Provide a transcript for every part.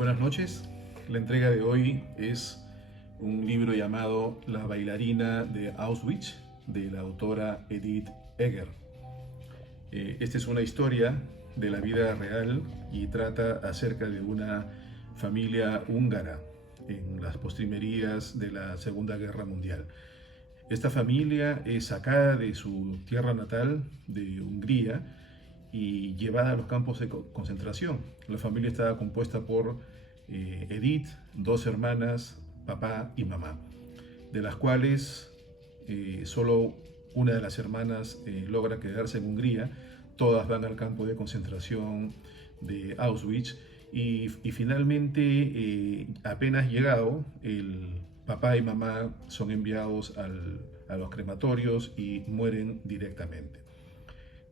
Buenas noches. La entrega de hoy es un libro llamado La bailarina de Auschwitz, de la autora Edith Eger. Esta es una historia de la vida real y trata acerca de una familia húngara en las postrimerías de la Segunda Guerra Mundial. Esta familia es sacada de su tierra natal, de Hungría, y llevada a los campos de concentración. La familia estaba compuesta por Edith, dos hermanas, papá y mamá, de las cuales solo una de las hermanas logra quedarse en Hungría. Todas van al campo de concentración de Auschwitz y finalmente, apenas llegado, el papá y mamá son enviados a los crematorios y mueren directamente.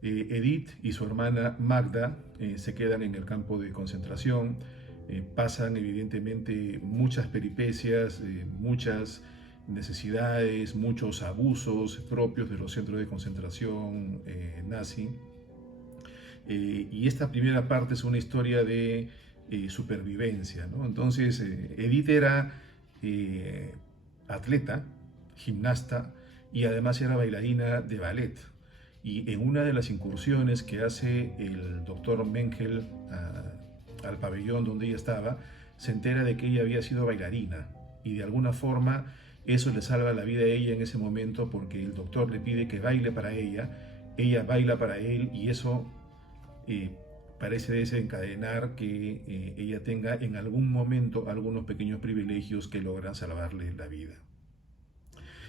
Edith y su hermana Magda se quedan en el campo de concentración, pasan evidentemente muchas peripecias, muchas necesidades, muchos abusos propios de los centros de concentración nazi. Y esta primera parte es una historia de supervivencia, ¿no? Entonces, Edith era atleta, gimnasta y además era bailarina de ballet. Y en una de las incursiones que hace el doctor Mengele al pabellón donde ella estaba, se entera de que ella había sido bailarina y de alguna forma eso le salva la vida a ella en ese momento, porque el doctor le pide que baile para ella baila para él y eso parece desencadenar que ella tenga en algún momento algunos pequeños privilegios que logran salvarle la vida.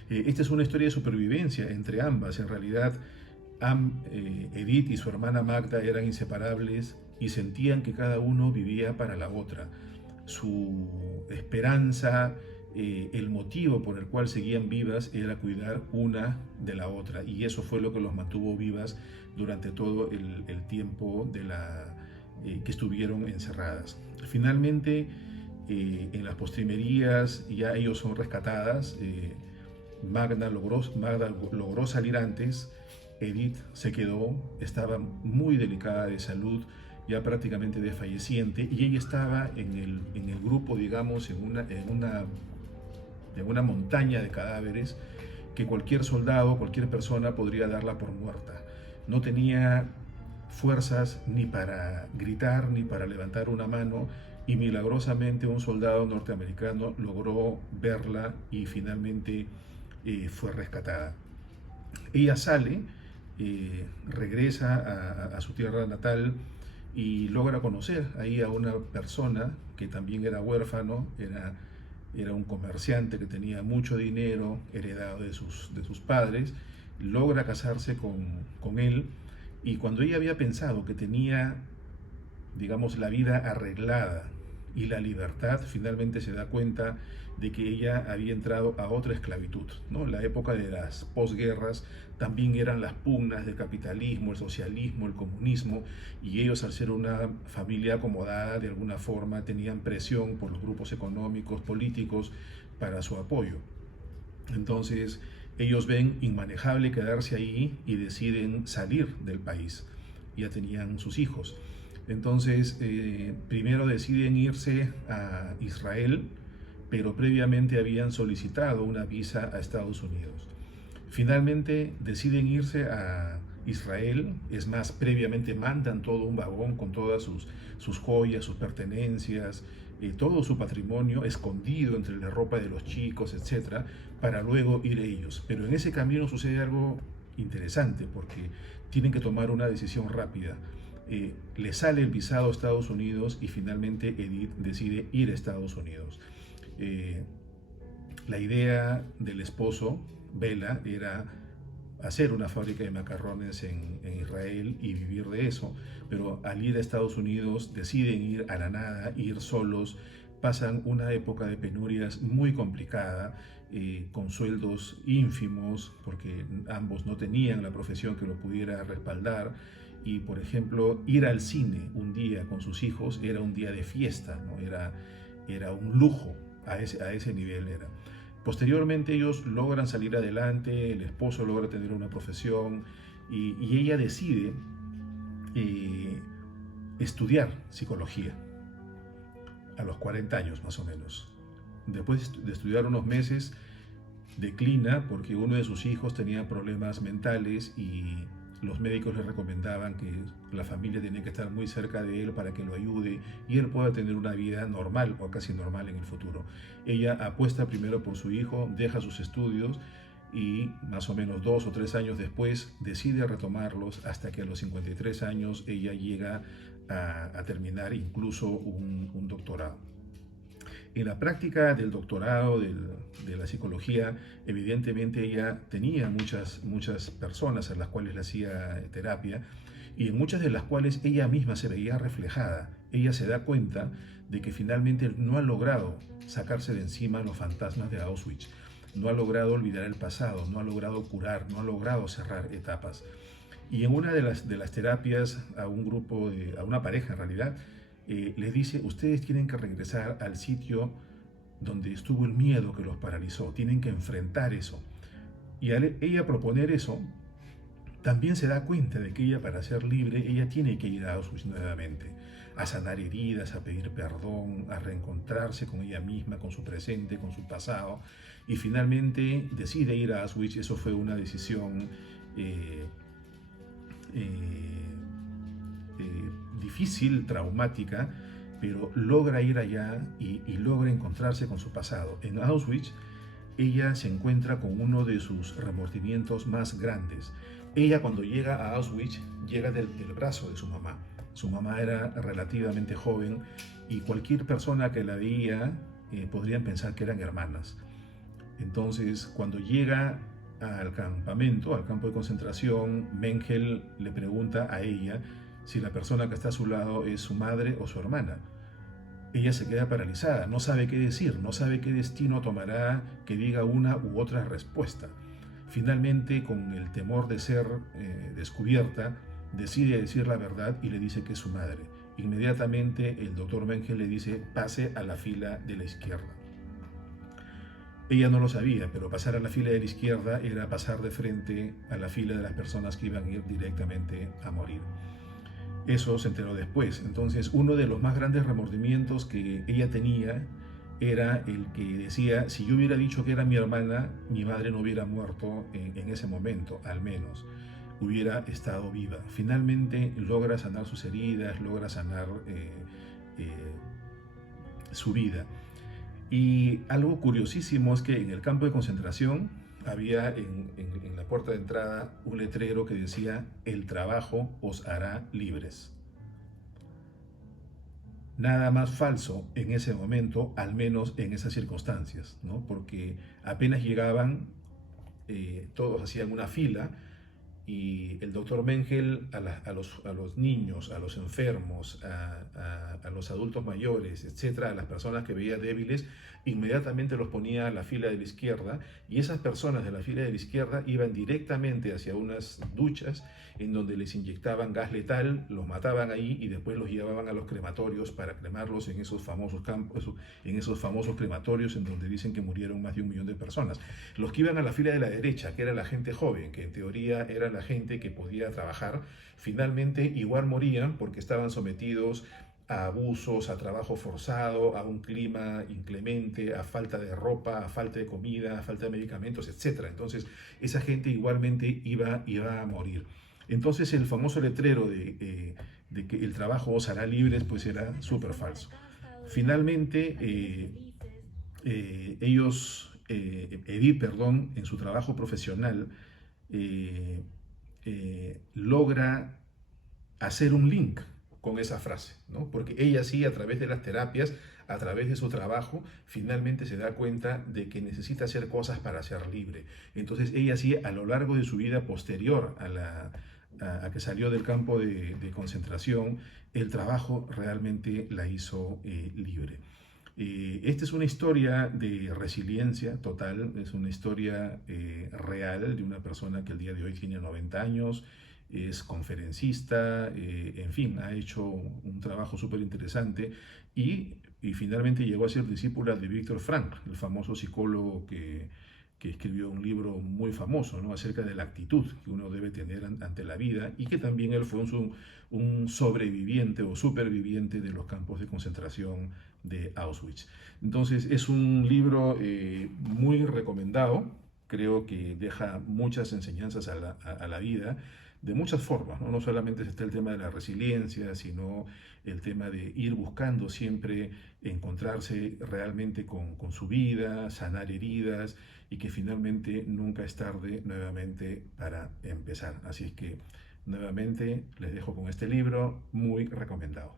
Esta es una historia de supervivencia entre ambas. En realidad, Edith y su hermana Magda eran inseparables y sentían que cada uno vivía para la otra. Su esperanza, el motivo por el cual seguían vivas era cuidar una de la otra, y eso fue lo que los mantuvo vivas durante todo el tiempo que estuvieron encerradas. Finalmente, en las postrimerías ya ellos son rescatadas. Magda logró salir antes. Edith se quedó, estaba muy delicada de salud, ya prácticamente desfalleciente, y ella estaba en el grupo, digamos, en una montaña de cadáveres que cualquier soldado, cualquier persona podría darla por muerta. No tenía fuerzas ni para gritar ni para levantar una mano, y milagrosamente un soldado norteamericano logró verla y finalmente fue rescatada. Ella sale, regresa a su tierra natal y logra conocer ahí a una persona que también era huérfano, era un comerciante que tenía mucho dinero heredado de sus padres. Logra casarse con él, y cuando ella había pensado que tenía, digamos, la vida arreglada y la libertad, finalmente se da cuenta de que ella había entrado a otra esclavitud, ¿no? La época de las posguerras también eran las pugnas del capitalismo, el socialismo, el comunismo, y ellos, al ser una familia acomodada, de alguna forma tenían presión por los grupos económicos, políticos, para su apoyo. Entonces ellos ven inmanejable quedarse ahí y deciden salir del país. Ya tenían sus hijos. Entonces, primero deciden irse a Israel, pero previamente habían solicitado una visa a Estados Unidos. Finalmente deciden irse a Israel, es más, previamente mandan todo un vagón con todas sus joyas, sus pertenencias, todo su patrimonio escondido entre la ropa de los chicos, etc., para luego ir ellos. Pero en ese camino sucede algo interesante, porque tienen que tomar una decisión rápida. Le sale el visado a Estados Unidos y finalmente Edith decide ir a Estados Unidos. La idea del esposo, Bela, era hacer una fábrica de macarrones en Israel y vivir de eso, pero al ir a Estados Unidos deciden ir a la nada, ir solos, pasan una época de penurias muy complicada, con sueldos ínfimos, porque ambos no tenían la profesión que lo pudiera respaldar. Y, por ejemplo, ir al cine un día con sus hijos era un día de fiesta, ¿no? Era un lujo, a ese nivel era. Posteriormente ellos logran salir adelante, el esposo logra tener una profesión, y ella decide estudiar psicología. a los 40 años más o menos. Después de estudiar unos meses, declina porque uno de sus hijos tenía problemas mentales y los médicos le recomendaban que la familia tenía que estar muy cerca de él para que lo ayude y él pueda tener una vida normal o casi normal en el futuro. Ella apuesta primero por su hijo, deja sus estudios y más o menos 2 o 3 años después decide retomarlos hasta que a los 53 años ella llega a terminar incluso un doctorado. En la práctica del doctorado de la psicología, evidentemente ella tenía muchas personas a las cuales le hacía terapia y en muchas de las cuales ella misma se veía reflejada. Ella se da cuenta de que finalmente no ha logrado sacarse de encima los fantasmas de Auschwitz, no ha logrado olvidar el pasado, no ha logrado curar, no ha logrado cerrar etapas. Y en una de las terapias a un grupo, a una pareja en realidad, les dice, ustedes tienen que regresar al sitio donde estuvo el miedo que los paralizó, tienen que enfrentar eso. Y al ella proponer eso, también se da cuenta de que ella, para ser libre, ella tiene que ir a Auschwitz nuevamente, a sanar heridas, a pedir perdón, a reencontrarse con ella misma, con su presente, con su pasado, y finalmente decide ir a Auschwitz. Eso fue una decisión difícil, traumática, pero logra ir allá y logra encontrarse con su pasado. En Auschwitz, ella se encuentra con uno de sus remordimientos más grandes. Ella, cuando llega a Auschwitz, llega del brazo de su mamá. Su mamá era relativamente joven y cualquier persona que la veía podrían pensar que eran hermanas. Entonces, cuando llega al campamento, al campo de concentración, Mengele le pregunta a ella si la persona que está a su lado es su madre o su hermana. Ella se queda paralizada, no sabe qué decir, no sabe qué destino tomará que diga una u otra respuesta. Finalmente, con el temor de ser descubierta, decide decir la verdad y le dice que es su madre. Inmediatamente el doctor Mengele le dice, pase a la fila de la izquierda. Ella no lo sabía, pero pasar a la fila de la izquierda era pasar de frente a la fila de las personas que iban a ir directamente a morir. Eso se enteró después. Entonces, uno de los más grandes remordimientos que ella tenía era el que decía, si yo hubiera dicho que era mi hermana, mi madre no hubiera muerto en ese momento, al menos hubiera estado viva. Finalmente logra sanar sus heridas, logra sanar su vida. Y algo curiosísimo es que en el campo de concentración había en la puerta de entrada un letrero que decía, el trabajo os hará libres. Nada más falso en ese momento, al menos en esas circunstancias, ¿no? Porque apenas llegaban, todos hacían una fila y el doctor Mengele a los niños, a los enfermos, a los adultos mayores, etcétera, a las personas que veía débiles, inmediatamente los ponía a la fila de la izquierda y esas personas de la fila de la izquierda iban directamente hacia unas duchas en donde les inyectaban gas letal, los mataban ahí y después los llevaban a los crematorios para cremarlos en esos famosos campos, en esos famosos crematorios en donde dicen que murieron más de 1 millón de personas. Los que iban a la fila de la derecha, que era la gente joven, que en teoría era la gente que podía trabajar, finalmente igual morían porque estaban sometidos a abusos, a trabajo forzado, a un clima inclemente, a falta de ropa, a falta de comida, a falta de medicamentos, etc. Entonces, esa gente igualmente iba a morir. Entonces, el famoso letrero de que el trabajo os hará libres, pues era súper falso. Finalmente, Edith, en su trabajo profesional, logra hacer un link con esa frase, ¿no? Porque ella sí, a través de las terapias, a través de su trabajo, finalmente se da cuenta de que necesita hacer cosas para ser libre. Entonces ella sí, a lo largo de su vida posterior a que salió del campo de concentración, el trabajo realmente la hizo libre. Esta es una historia de resiliencia total, es una historia real de una persona que el día de hoy tiene 90 años, es conferencista, en fin, ha hecho un trabajo súper interesante y finalmente llegó a ser discípula de Viktor Frankl, el famoso psicólogo que escribió un libro muy famoso, ¿no?, acerca de la actitud que uno debe tener ante la vida y que también él fue un sobreviviente o superviviente de los campos de concentración de Auschwitz. Entonces es un libro muy recomendado, creo que deja muchas enseñanzas a la vida de muchas formas, ¿no? No solamente está el tema de la resiliencia, sino el tema de ir buscando siempre encontrarse realmente con su vida, sanar heridas y que finalmente nunca es tarde nuevamente para empezar. Así es que nuevamente les dejo con este libro muy recomendado.